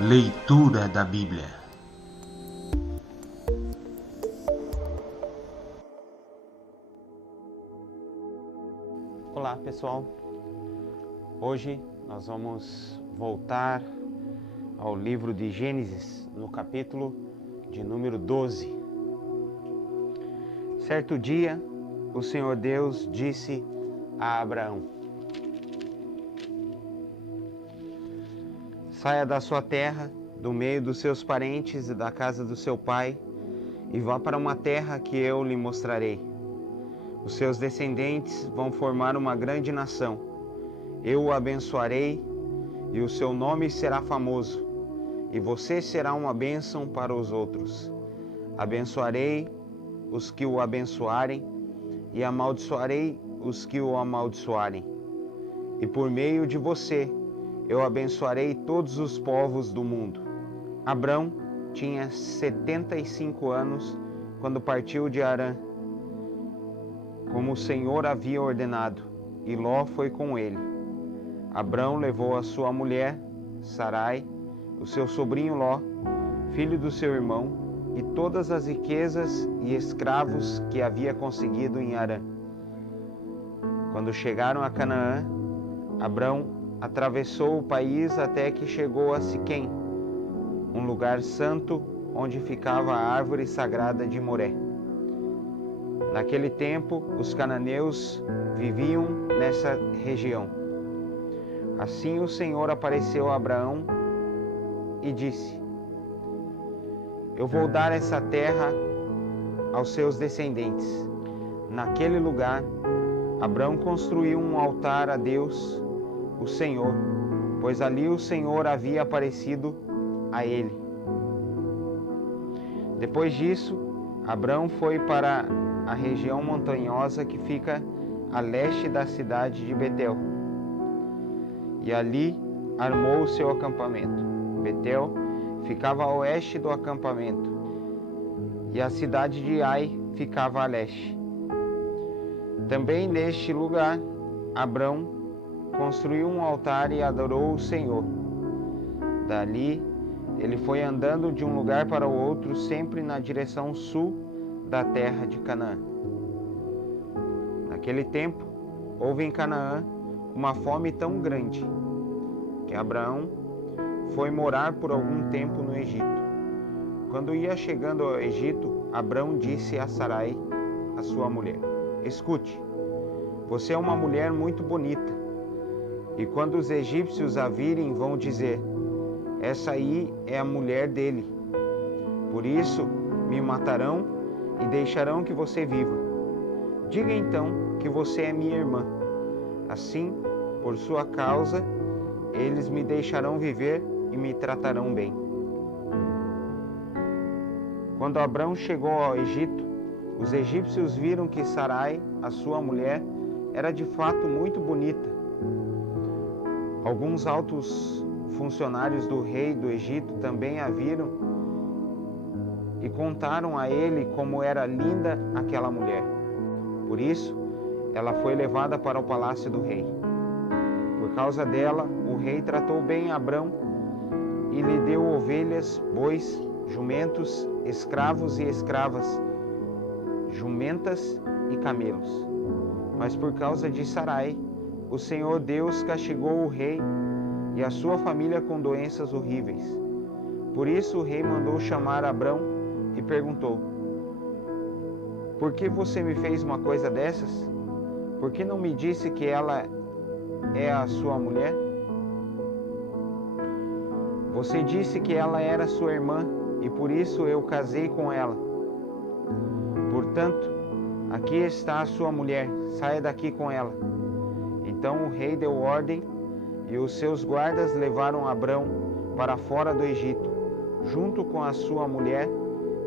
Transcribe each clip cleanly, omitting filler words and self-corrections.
Leitura da Bíblia. Olá pessoal, hoje nós vamos voltar ao livro de Gênesis, no capítulo de número 12. Certo dia, o Senhor Deus disse a Abraão: saia da sua terra, do meio dos seus parentes e da casa do seu pai, e vá para uma terra que eu lhe mostrarei. Os seus descendentes vão formar uma grande nação. Eu o abençoarei e o seu nome será famoso, e você será uma bênção para os outros. Abençoarei os que o abençoarem e amaldiçoarei os que o amaldiçoarem. E por meio de você, eu abençoarei todos os povos do mundo. Abrão tinha 75 anos quando partiu de Harã, como o Senhor havia ordenado, e Ló foi com ele. Abrão levou a sua mulher, Sarai, o seu sobrinho Ló, filho do seu irmão, e todas as riquezas e escravos que havia conseguido em Harã. Quando chegaram a Canaã, Abrão atravessou o país até que chegou a Siquém, um lugar santo onde ficava a árvore sagrada de Moré. Naquele tempo, os cananeus viviam nessa região. Assim o Senhor apareceu a Abraão e disse: eu vou dar essa terra aos seus descendentes. Naquele lugar, Abrão construiu um altar a Deus, o Senhor, pois ali o Senhor havia aparecido a ele. Depois disso, Abrão foi para a região montanhosa que fica a leste da cidade de Betel, e ali armou o seu acampamento. Betel ficava a oeste do acampamento, e a cidade de Ai ficava a leste. Também neste lugar, Abrão construiu um altar e adorou o Senhor. Dali, ele foi andando de um lugar para o outro, sempre na direção sul da terra de Canaã. Naquele tempo, houve em Canaã uma fome tão grande que Abraão foi morar por algum tempo no Egito. Quando ia chegando ao Egito, Abrão disse a Sarai, a sua mulher: escute, você é uma mulher muito bonita, e quando os egípcios a virem, vão dizer: essa aí é a mulher dele. Por isso me matarão e deixarão que você viva. Diga então que você é minha irmã. Assim, por sua causa, eles me deixarão viver e me tratarão bem. Quando Abrão chegou ao Egito, os egípcios viram que Sarai, a sua mulher, era de fato muito bonita. Alguns altos funcionários do rei do Egito também a viram e contaram a ele como era linda aquela mulher. Por isso, ela foi levada para o palácio do rei. Por causa dela, o rei tratou bem Abrão e lhe deu ovelhas, bois, jumentos, escravos e escravas, jumentas e camelos. Mas por causa de Sarai, o Senhor Deus castigou o rei e a sua família com doenças horríveis. Por isso o rei mandou chamar Abrão e perguntou: por que você me fez uma coisa dessas? Por que não me disse que ela é a sua mulher? Você disse que ela era sua irmã e por isso eu casei com ela. Portanto, aqui está a sua mulher, saia daqui com ela. Então o rei deu ordem e os seus guardas levaram Abrão para fora do Egito, junto com a sua mulher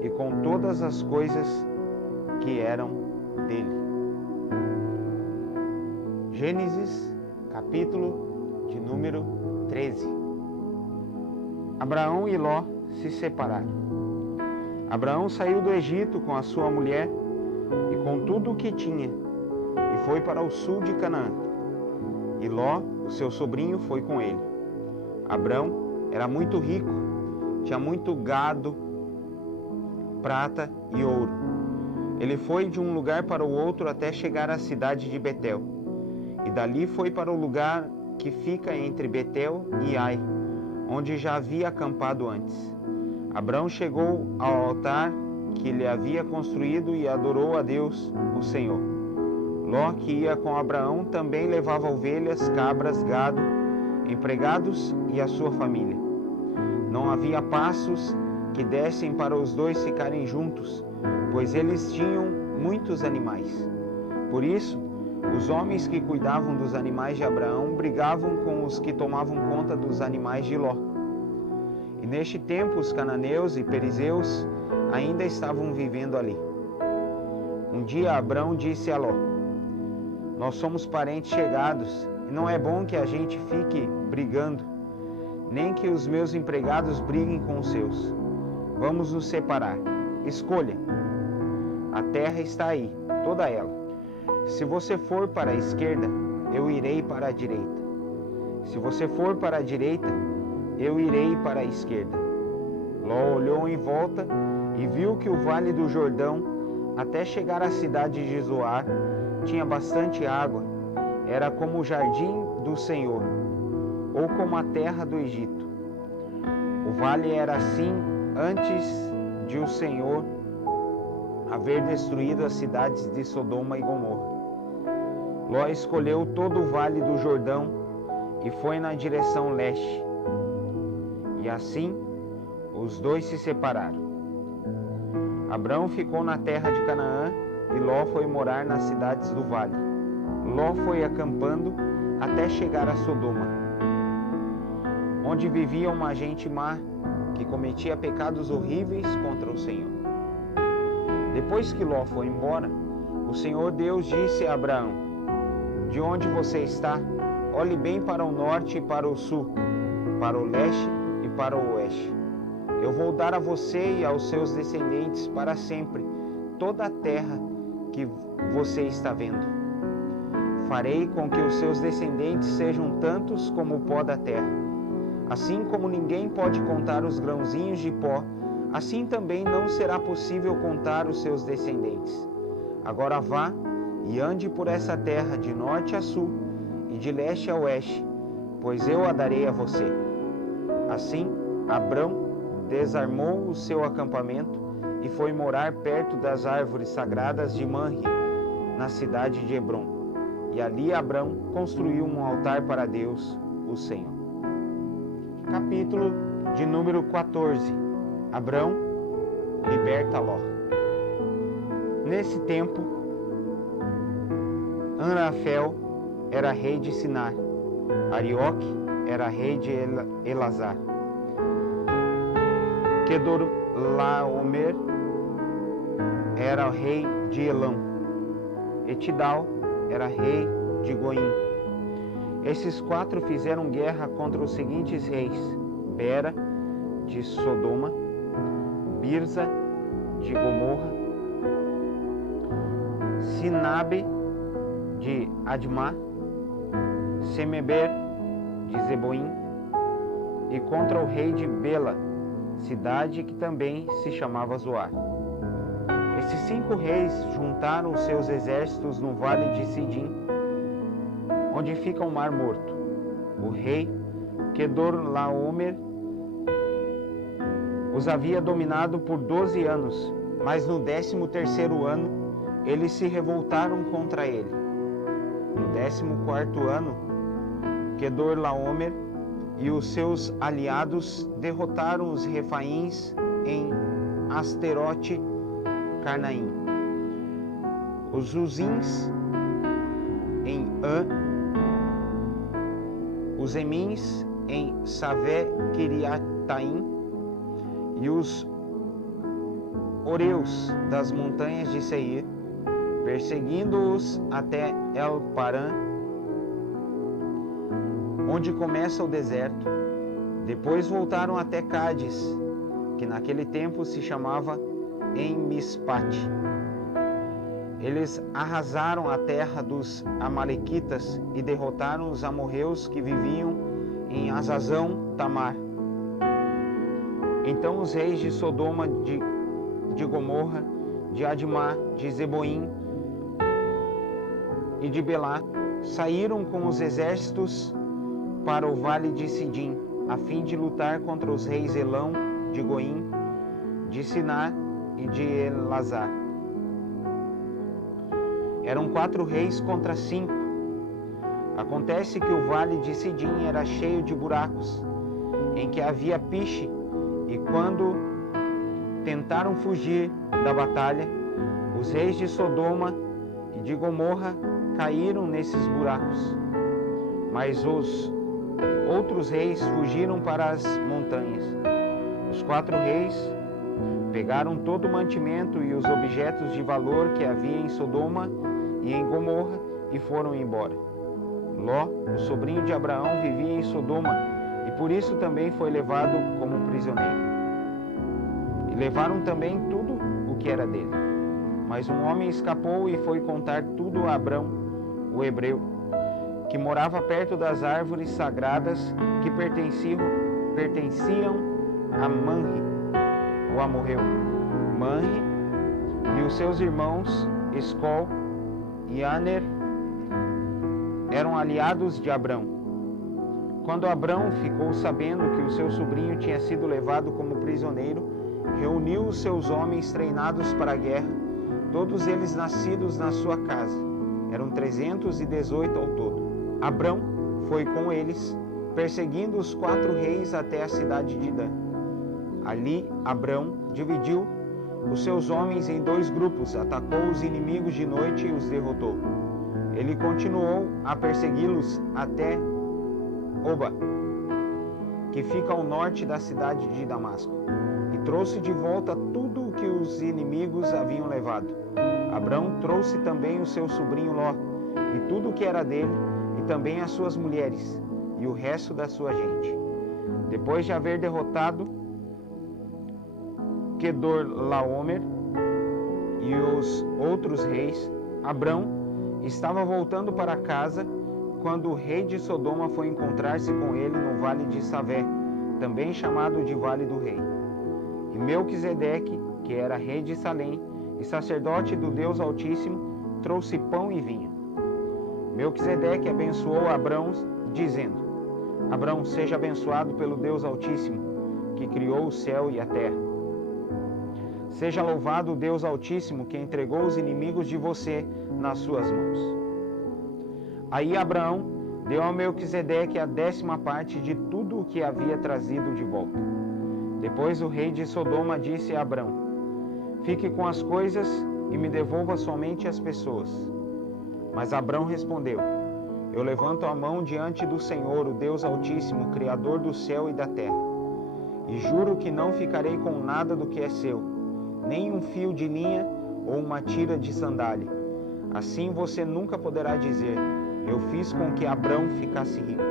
e com todas as coisas que eram dele. Gênesis, capítulo de número 13. Abraão e Ló se separaram. Abraão saiu do Egito com a sua mulher e com tudo o que tinha, e foi para o sul de Canaã. E Ló, o seu sobrinho, foi com ele. Abrão era muito rico, tinha muito gado, prata e ouro. Ele foi de um lugar para o outro até chegar à cidade de Betel, e dali foi para o lugar que fica entre Betel e Ai, onde já havia acampado antes. Abrão chegou ao altar que ele havia construído e adorou a Deus, o Senhor. Ló, que ia com Abraão, também levava ovelhas, cabras, gado, empregados e a sua família. Não havia passos que dessem para os dois ficarem juntos, pois eles tinham muitos animais. Por isso, os homens que cuidavam dos animais de Abraão brigavam com os que tomavam conta dos animais de Ló. E neste tempo os cananeus e perizeus ainda estavam vivendo ali. Um dia Abrão disse a Ló: nós somos parentes chegados, e não é bom que a gente fique brigando, nem que os meus empregados briguem com os seus. Vamos nos separar. Escolha. A terra está aí, toda ela. Se você for para a esquerda, eu irei para a direita. Se você for para a direita, eu irei para a esquerda. Ló olhou em volta e viu que o vale do Jordão, até chegar à cidade de Zoar, tinha bastante água. Era como o jardim do Senhor, ou como a terra do Egito. O vale era assim antes de o Senhor haver destruído as cidades de Sodoma e Gomorra. Ló escolheu todo o vale do Jordão e foi na direção leste. E assim os dois se separaram. Abrão ficou na terra de Canaã e Ló foi morar nas cidades do vale. Ló foi acampando até chegar a Sodoma, onde vivia uma gente má que cometia pecados horríveis contra o Senhor. Depois que Ló foi embora, o Senhor Deus disse a Abraão: de onde você está, olhe bem para o norte e para o sul, para o leste e para o oeste. Eu vou dar a você e aos seus descendentes para sempre toda a terra que você está vendo. Farei com que os seus descendentes sejam tantos como o pó da terra. Assim como ninguém pode contar os grãozinhos de pó, assim também não será possível contar os seus descendentes. Agora vá e ande por essa terra de norte a sul e de leste a oeste, pois eu a darei a você. Assim, Abrão desarmou o seu acampamento e foi morar perto das árvores sagradas de Manre, na cidade de Hebrom. E ali Abrão construiu um altar para Deus, o Senhor. Capítulo de número 14. Abrão liberta Ló. Nesse tempo, Anrafel era rei de Sinar, Arioque era rei de Elazar, Quedorlaomer era rei de Elão, Etidal era rei de Goim. Esses quatro fizeram guerra contra os seguintes reis: Bera de Sodoma, Birza de Gomorra, Sinabe de Admá, Semeber de Zeboim, e contra o rei de Bela, cidade que também se chamava Zoar. Esses 5 reis juntaram os seus exércitos no vale de Sidim, onde fica o Mar Morto. O rei Quedorlaomer os havia dominado por 12 anos, mas no 13º ano eles se revoltaram contra ele. No 14º ano, Quedorlaomer e os seus aliados derrotaram os refaíns em Asterote Carnaim, os Uzins em An, os Emins em Savé Kiriataim e os Oreus das montanhas de Seir, perseguindo-os até El-Paran, onde começa o deserto. Depois voltaram até Cádiz, que naquele tempo se chamava Em-Mispate. Eles arrasaram a terra dos amalequitas e derrotaram os amorreus que viviam em Azazão Tamar. Então os reis de Sodoma, de Gomorra, de Admá, de Zeboim e de Belá saíram com os exércitos para o vale de Sidim, a fim de lutar contra os reis Elão, de Goim, de Siná e de Elazar. Eram 4 reis contra 5. Acontece que o vale de Sidim era cheio de buracos, em que havia piche, e quando tentaram fugir da batalha, os reis de Sodoma e de Gomorra caíram nesses buracos. Mas os outros reis fugiram para as montanhas. Os 4 reis pegaram todo o mantimento e os objetos de valor que havia em Sodoma e em Gomorra e foram embora. Ló, o sobrinho de Abraão, vivia em Sodoma e por isso também foi levado como prisioneiro. E levaram também tudo o que era dele. Mas um homem escapou e foi contar tudo a Abrão, o hebreu, que morava perto das árvores sagradas que pertenciam a Manre, o amorreu. Manre e os seus irmãos Escol e Aner eram aliados de Abrão. Quando Abrão ficou sabendo que o seu sobrinho tinha sido levado como prisioneiro, reuniu os seus homens treinados para a guerra, todos eles nascidos na sua casa. Eram 318 ao todo. Abrão foi com eles, perseguindo os 4 reis até a cidade de Dan. Ali, Abrão dividiu os seus homens em 2 grupos, atacou os inimigos de noite e os derrotou. Ele continuou a persegui-los até Oba, que fica ao norte da cidade de Damasco, e trouxe de volta tudo o que os inimigos haviam levado. Abrão trouxe também o seu sobrinho Ló, e tudo o que era dele, e também as suas mulheres, e o resto da sua gente. Depois de haver derrotado Quedorlaomer e os outros reis, Abrão estava voltando para casa quando o rei de Sodoma foi encontrar-se com ele no vale de Savé, também chamado de Vale do Rei. E Melquisedeque, que era rei de Salém e sacerdote do Deus Altíssimo, trouxe pão e vinho. Melquisedeque abençoou Abrão, dizendo: Abrão, seja abençoado pelo Deus Altíssimo, que criou o céu e a terra. Seja louvado o Deus Altíssimo, que entregou os inimigos de você nas suas mãos. Aí Abraão deu a Melquisedeque a 10ª parte de tudo o que havia trazido de volta. Depois o rei de Sodoma disse a Abrão: Fique com as coisas e me devolva somente as pessoas. Mas Abrão respondeu: Eu levanto a mão diante do Senhor, o Deus Altíssimo, Criador do céu e da terra, e juro que não ficarei com nada do que é seu, nem um fio de linha ou uma tira de sandália. Assim você nunca poderá dizer: Eu fiz com que Abrão ficasse rico.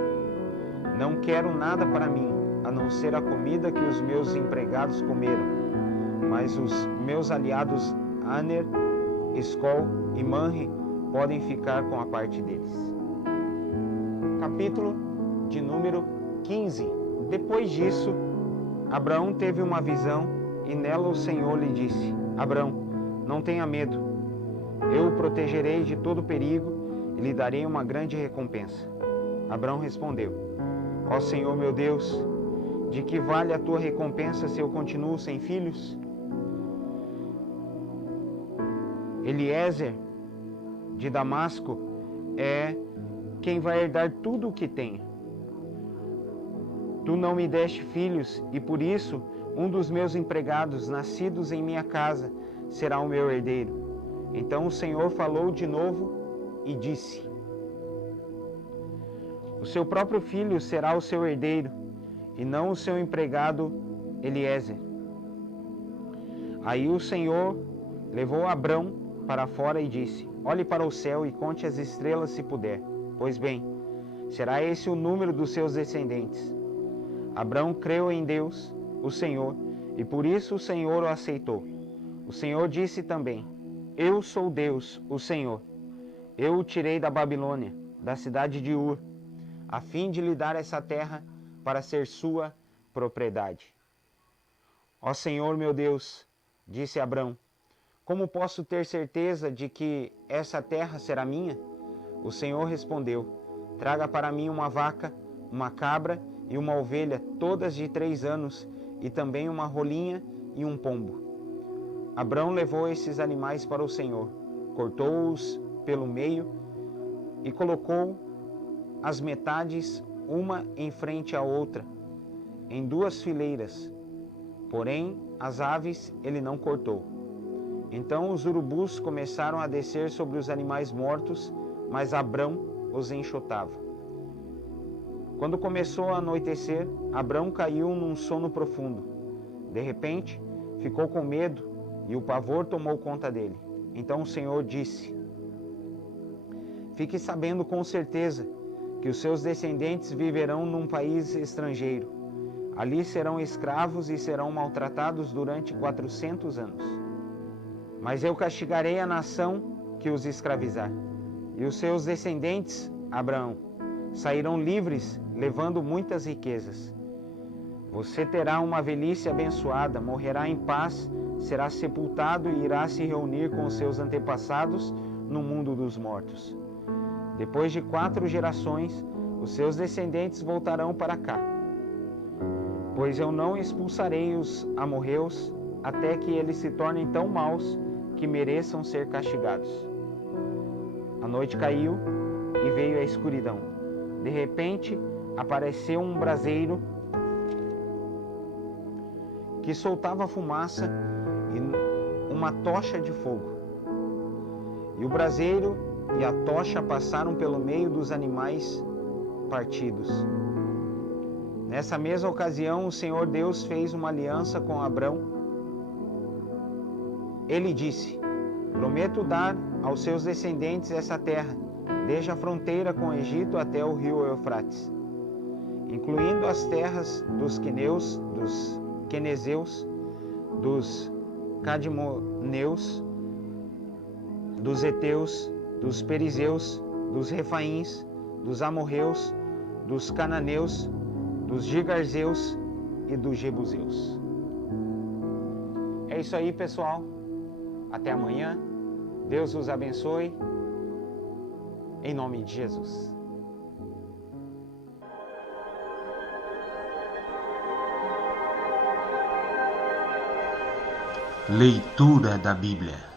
Não quero nada para mim, a não ser a comida que os meus empregados comeram, mas os meus aliados Aner, Escol e Manre podem ficar com a parte deles. Capítulo de número 15. Depois disso, Abraão teve uma visão e nela o Senhor lhe disse: Abraão, não tenha medo. Eu o protegerei de todo perigo e lhe darei uma grande recompensa. Abraão respondeu: Ó Senhor meu Deus, de que vale a tua recompensa se eu continuo sem filhos? Eliezer de Damasco é quem vai herdar tudo o que tem. Tu não me deste filhos e por isso um dos meus empregados, nascidos em minha casa, será o meu herdeiro. Então o Senhor falou de novo e disse: O seu próprio filho será o seu herdeiro, e não o seu empregado Eliezer. Aí o Senhor levou Abrão para fora e disse: Olhe para o céu e conte as estrelas se puder. Pois bem, será esse o número dos seus descendentes. Abrão creu em Deus, o Senhor, e por isso o Senhor o aceitou. O Senhor disse também: Eu sou Deus, o Senhor. Eu o tirei da Babilônia, da cidade de Ur, a fim de lhe dar essa terra para ser sua propriedade. Ó Senhor meu Deus, disse Abrão, como posso ter certeza de que essa terra será minha? O Senhor respondeu, traga para mim uma vaca, uma cabra e uma ovelha, todas de 3 anos, e também uma rolinha e um pombo. Abrão levou esses animais para o Senhor, cortou-os pelo meio e colocou as metades uma em frente à outra, em 2 fileiras. Porém, as aves ele não cortou. Então os urubus começaram a descer sobre os animais mortos, mas Abrão os enxotava. Quando começou a anoitecer, Abrão caiu num sono profundo. De repente, ficou com medo e o pavor tomou conta dele. Então o Senhor disse, fique sabendo com certeza que os seus descendentes viverão num país estrangeiro. Ali serão escravos e serão maltratados durante 400 anos. Mas eu castigarei a nação que os escravizar. E os seus descendentes, Abraão, sairão livres, levando muitas riquezas. Você terá uma velhice abençoada, morrerá em paz, será sepultado e irá se reunir com os seus antepassados no mundo dos mortos. Depois de 4 gerações, os seus descendentes voltarão para cá. Pois eu não expulsarei os amorreus até que eles se tornem tão maus que mereçam ser castigados. A noite caiu e veio a escuridão. De repente, apareceu um braseiro que soltava fumaça e uma tocha de fogo. E o braseiro e a tocha passaram pelo meio dos animais partidos. Nessa mesma ocasião, o Senhor Deus fez uma aliança com Abrão. Ele disse, prometo dar aos seus descendentes essa terra, desde a fronteira com o Egito até o rio Eufrates, incluindo as terras dos queneus, dos quenezeus, dos cadmoneus, dos heteus, dos perizeus, dos refaíns, dos amorreus, dos cananeus, dos gigarzeus e dos jebuseus. É isso aí, pessoal. Até amanhã. Deus os abençoe. Em nome de Jesus. Leitura da Bíblia.